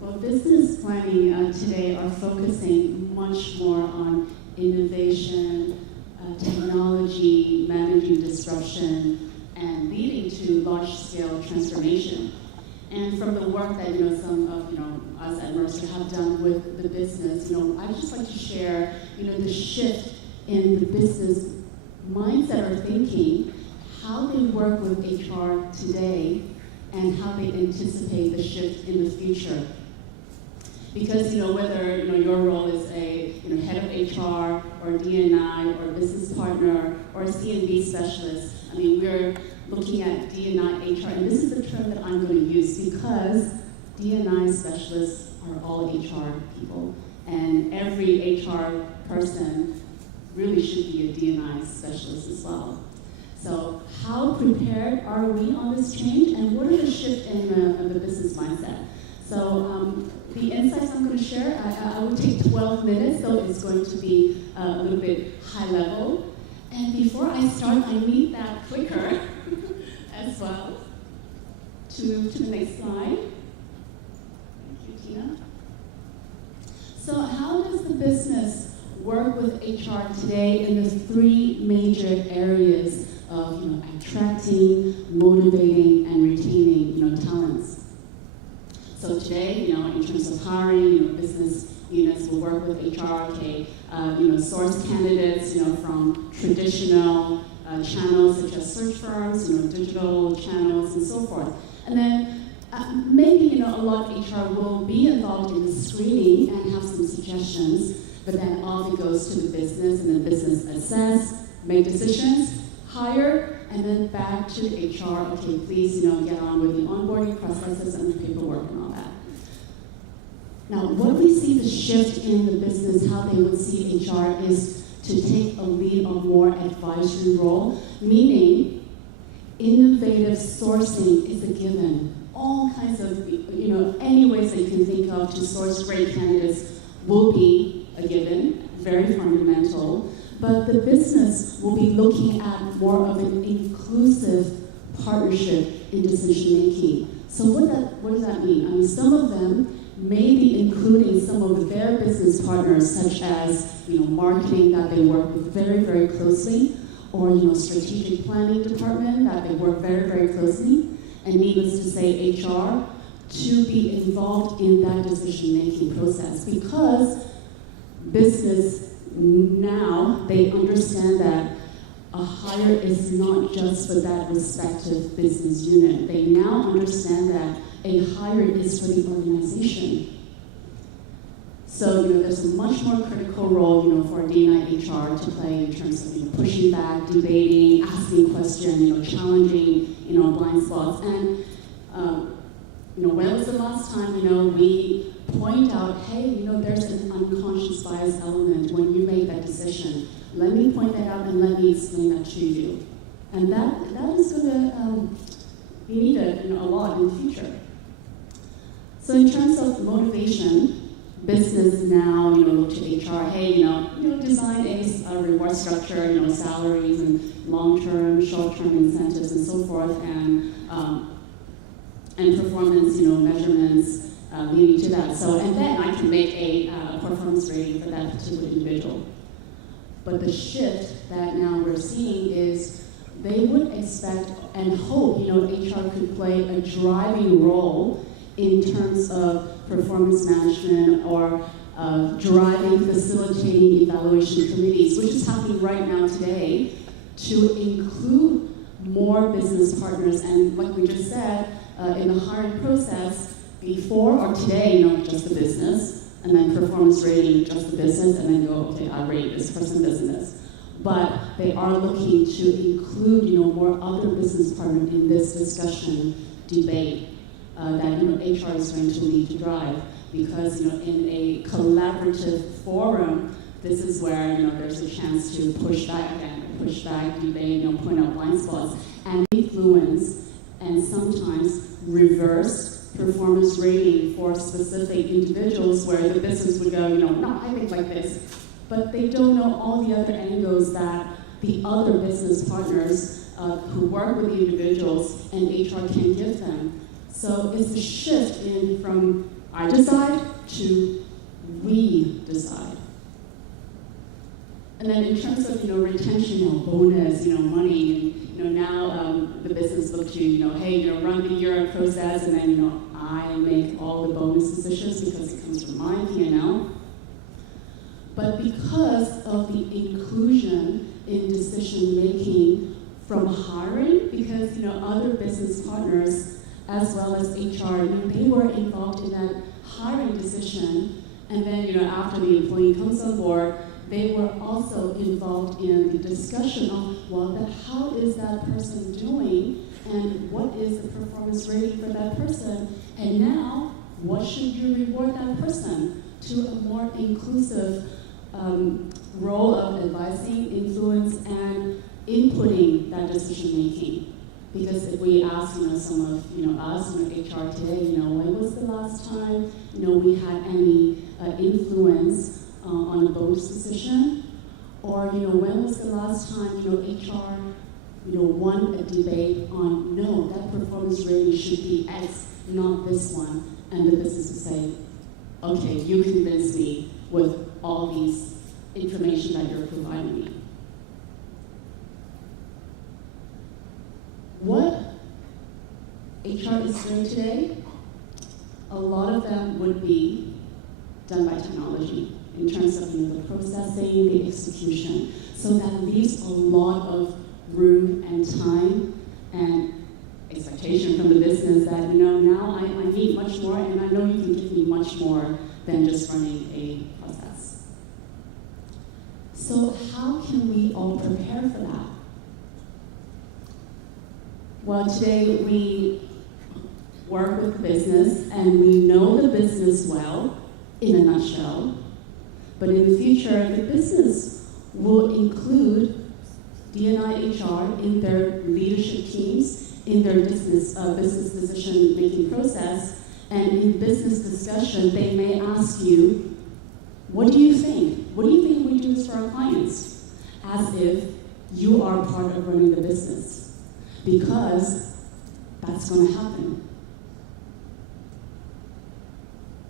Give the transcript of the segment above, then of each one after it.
Well, business planning today are focusing much more on innovation, technology, managing disruption, and leading to large-scale transformation. And from the work that some of us at Mercer have done with the business, I'd just like to share the shift in the business mindset or thinking, how they work with HR today, and how they anticipate the shift in the future. Because whether your role is a head of HR or D&I or business partner or a C&B specialist, I mean we're looking at D&I HR, and this is the term that I'm going to use because D&I specialists are all HR people, and every HR person really should be a D&I specialist as well. So how prepared are we on this change, and what are the shift in the business mindset? So the insights I'm going to share, I would take 12 minutes, so it's going to be a little bit high level. And before I start, I need that clicker as well to move to the next slide. Thank you, Tina. So how does the business work with HR today in the three major areas of attracting, motivating, and retaining talents? So today, in terms of hiring, business units will work with HR, source candidates, from traditional channels such as search firms, digital channels, and so forth. And then maybe, a lot of HR will be involved in the screening and have some suggestions, but then off it goes to the business, and the business assess, make decisions, hire, and then back to HR. Okay, please, get on with the onboarding processes and the paperwork and all that. Now, what we see the shift in the business, how they would see HR, is to take a lead on more advisory role, meaning innovative sourcing is a given. All kinds of, any ways that you can think of to source great candidates will be a given, very fundamental. But the business will be looking at more of an inclusive partnership in decision making. So what does that mean? I mean, some of them may be including some of their business partners, such as marketing that they work with very, very closely, or strategic planning department that they work very, very closely, and needless to say, HR, to be involved in that decision making process, because business now, they understand that a hire is not just for that respective business unit. They now understand that a hire is for the organization. So there's a much more critical role for D&I HR to play in terms of pushing back, debating, asking questions, challenging blind spots. And when was the last time we point out, hey, there's an unconscious bias element when you make that decision. Let me point that out and let me explain that to you. And that is going to be needed a lot in the future. So in terms of motivation, business now look to HR. Hey, design a reward structure, salaries and long-term, short-term incentives and so forth, and performance, measurements. Leading to that. So, and then I can make a performance rating for that particular individual. But the shift that now we're seeing is they would expect and hope, HR could play a driving role in terms of performance management or driving, facilitating evaluation committees, which is happening right now today, to include more business partners. And like we just said, in the hiring process, before or today, just the business, and then performance rating, just the business, and then go, okay, I rate this person business. But they are looking to include, more other business partners in this discussion, debate, that, HR is going to lead to drive. Because, in a collaborative forum, this is where, there's a chance to push back, debate, point out blind spots, and influence, and sometimes reverse performance rating for specific individuals where the business would go, no, I think like this. But they don't know all the other angles that the other business partners who work with the individuals and HR can give them. So it's a shift in from I decide to we decide. And then in terms of retention, bonus, money, and now the business look to hey, run the year-end process, and then I make all the bonus decisions because it comes from my P&L. But because of the inclusion in decision making from hiring, because other business partners as well as HR, they were involved in that hiring decision, and then after the employee comes on board, they were also involved in the discussion of, well, how is that person doing, and what is the performance rating for that person, and now, what should you reward that person to a more inclusive role of advising, influence, and inputting that decision making. Because if we ask, some of us, HR today, when was the last time, we had any influence on a bonus decision, or when was the last time HR won a debate on no, that performance rating should be X, not this one, and the business will say, okay, you convinced me with all these information that you're providing me. What HR is doing today, a lot of them would be done by technology in terms of the processing, the execution. So that leaves a lot of room and time and expectation from the business that now I need much more, and I know you can give me much more than just running a process. So how can we all prepare for that? Well, today we work with the business and we know the business well, in a nutshell, but in the future, the business will include D&I HR in their leadership teams, in their business decision-making process, and in business discussion, they may ask you, what do you think? What do you think we do this for our clients? As if you are part of running the business. Because that's going to happen.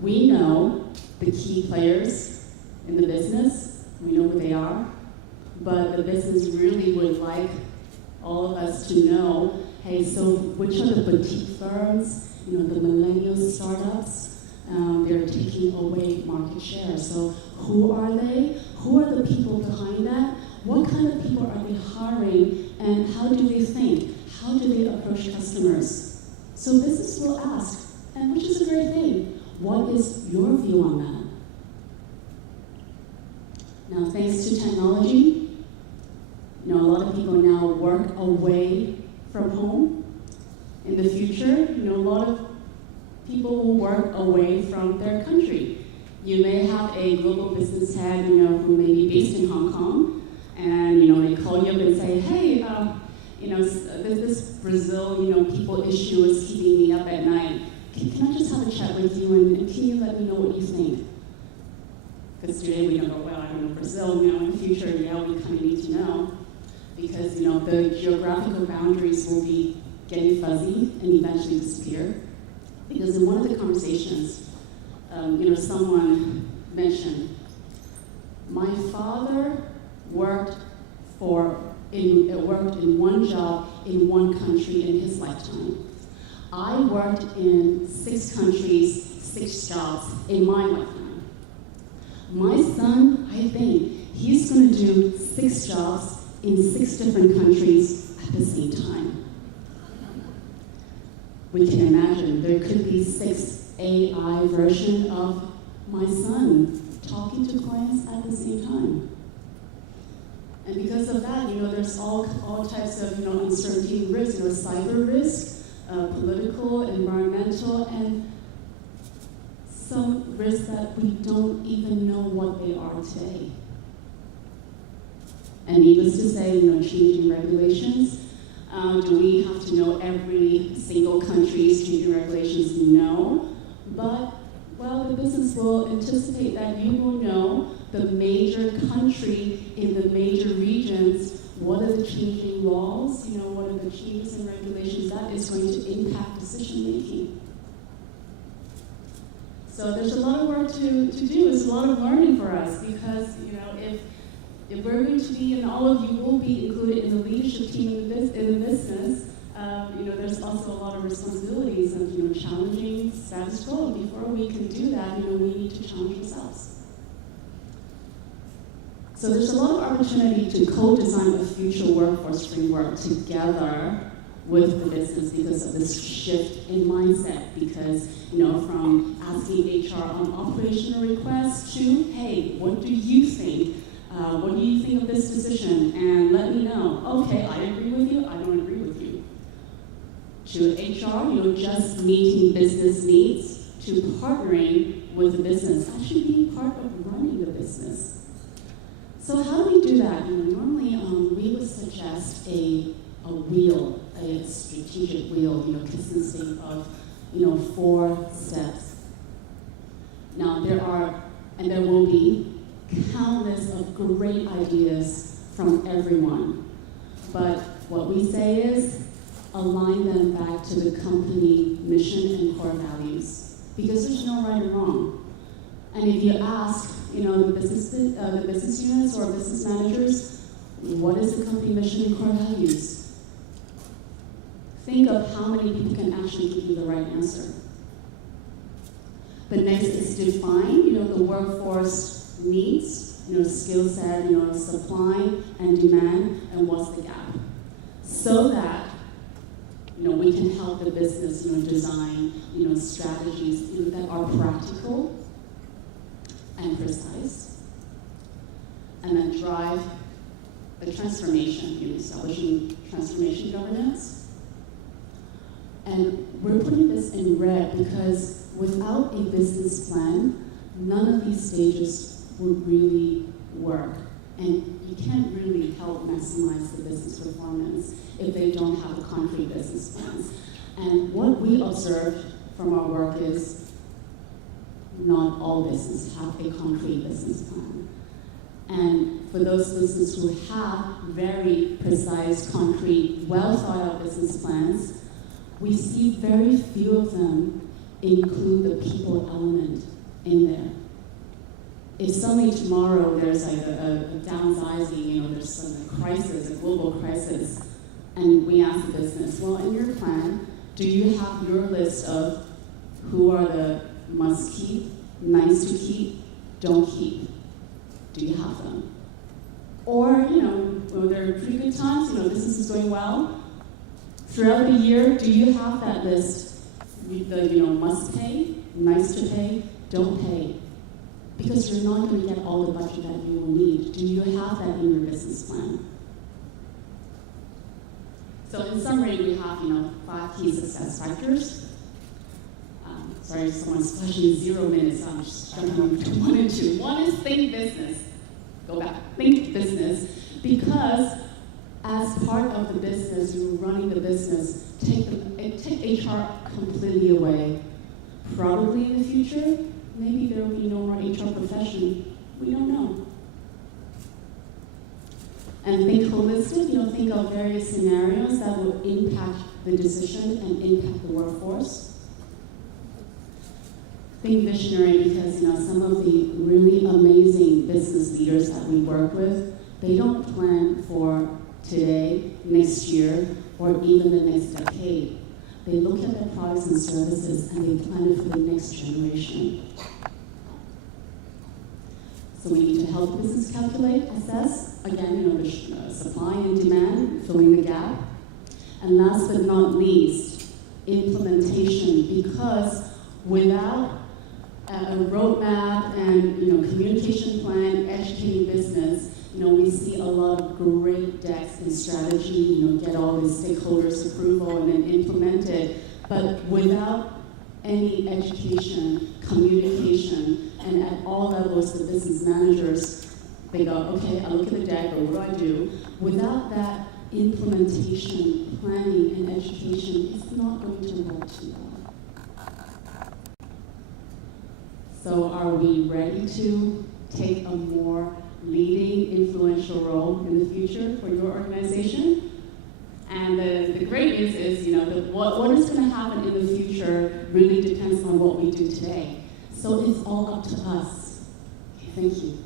We know the key players in the business, we know who they are, but the business really would like all of us to know, hey, so which are the boutique firms, the millennial startups, they're taking away market share. So who are they? Who are the people behind that? What kind of people are they hiring, and how do they think? How do they approach customers? So business will ask, and which is a great thing, what is your view on that? Now, thanks to technology, a lot of people now work away from home. In the future, a lot of people will work away from their country. You may have a global business head, who may be based in Hong Kong, and they call you up and say, hey, this Brazil, people issue is keeping me up at night. Can I just have a chat with you, and can you let me know what you think? Because today we don't go, well, I don't know Brazil, in the future, we kind of need to know. Because, the geographical boundaries will be getting fuzzy and eventually disappear. Because in one of the conversations, someone mentioned, my father worked in one job in one country in his lifetime. I worked in 6 countries, 6 jobs in my lifetime. My son, I think, he's going to do 6 jobs in 6 different countries at the same time. We can imagine there could be 6 AI versions of my son talking to clients at the same time. And because of that, there's all types of uncertainty and risk, cyber risk, political, environmental, and some risks that we don't even know what they are today. And needless to say, changing regulations. Do we have to know every single country's changing regulations? No. But, well, the business will anticipate that you will know the major country in the major regions, what are the changing laws, what are the changes in regulations that is going to impact decision making. So there's a lot of work to do. There's a lot of learning for us because, if we're going to be, and all of you will be included in the leadership team in the business, there's also a lot of responsibilities of, challenging status quo. And before we can do that, we need to challenge ourselves. So there's a lot of opportunity to co-design a future workforce framework together with the business because of this shift in mindset. Because, from asking HR on operational requests to, hey, what do you think? What do you think of this decision? And let me know. Okay, I agree with you, I don't agree with you. To HR, just meeting business needs, to partnering with the business, actually being part of running the business. So how do we do that? Normally we would suggest a wheel, a strategic wheel, consisting of 4 steps. Now there will be countless of great ideas from everyone. But what we say is align them back to the company mission and core values. Because there's no right or wrong. And if you ask, the business units or business managers, what is the company mission and core values? Think of how many people can actually give you the right answer. The next is define, the workforce needs, skill set, supply and demand, and what's the gap. So that, we can help the business, design, strategies, that are practical and precise, and then drive the transformation, establishing transformation governance. And we're putting this in red because without a business plan, none of these stages would really work. And you can't really help maximize the business performance if they don't have a concrete business plans. And what we observed from our work is not all businesses have a concrete business plan. And for those businesses who have very precise, concrete, well-thought-out business plans, we see very few of them include the people element in there. If suddenly tomorrow there's like a downsizing, there's some crisis, a global crisis, and we ask the business, well, in your plan, do you have your list of who are the must keep, nice to keep, don't keep? Do you have them? Or, when there are pretty good times, business is going well, throughout the year, do you have that list, the must pay, nice to pay, don't pay? Because you're not going to get all the budget that you will need. Do you have that in your business plan? So in summary, we have 5 key success factors. Sorry, someone's flashing 0 minutes, so I'm just jumping over to 1 and 2. 1 is think business. Go back, think business. Because as part of the business, you're running the business, take HR completely away. Probably in the future, maybe there will be no more HR profession. We don't know. And think holistic, think of various scenarios that will impact the decision and impact the workforce. Think visionary because, some of the really amazing business leaders that we work with, they don't plan for today, next year, or even the next decade. They look at their products and services and they plan it for the next generation. So we need to help business calculate, assess, again, the supply and demand, filling the gap. And last but not least, implementation, because without a roadmap and communication plan, educating business, we see a lot of great decks and strategy, get all the stakeholders' approval and then implement it. But without any education, communication, and at all levels, the business managers, they go, okay, I look at the deck, but what do? Without that implementation, planning, and education, it's not going to work too well. So are we ready to take a more leading, influential role in the future for your organization? And the great news is, what is going to happen in the future really depends on what we do today. So it's all up to us. Thank you.